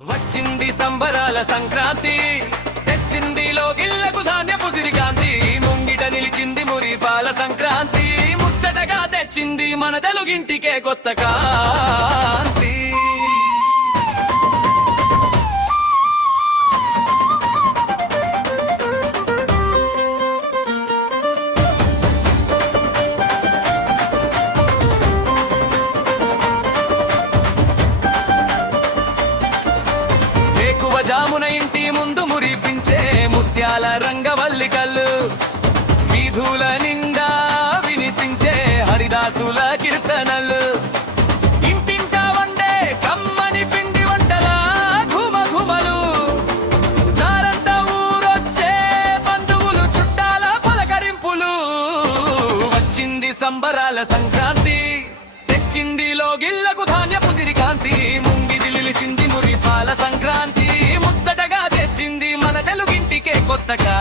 వచ్చింది సంబరాల సంక్రాంతి, తెచ్చింది లోగిళ్లకు ధాన్యపు సిరికాంతి, ముంగిట నిలిచింది మురిపాల సంక్రాంతి, ముచ్చటగా తెచ్చింది మన తెలుగింటికే కొత్త కాంతి. జామున ఇంటి ముందు మురిపించే ముత్యాల రంగవల్లికల్లు, వీధుల నిండా వినిపించే హరిదాసుల కీర్తనలు, ఇంటింటా వండే కమ్మని పిండి వంటల ఘుమఘుమలు, దారంతా ఊరొచ్చే బంధువులు చుట్టాల పలకరింపులు. వచ్చింది సంబరాల సంక్రాంతి, తెచ్చింది లోగిళ్లకు ధాన్యపు సిరికాంతి, ముంగిది నిలిచింది మురిపాల సంక్రాంతి, ముచ్చటగా తెచ్చింది మన తెలుగింటికే కొత్తగా.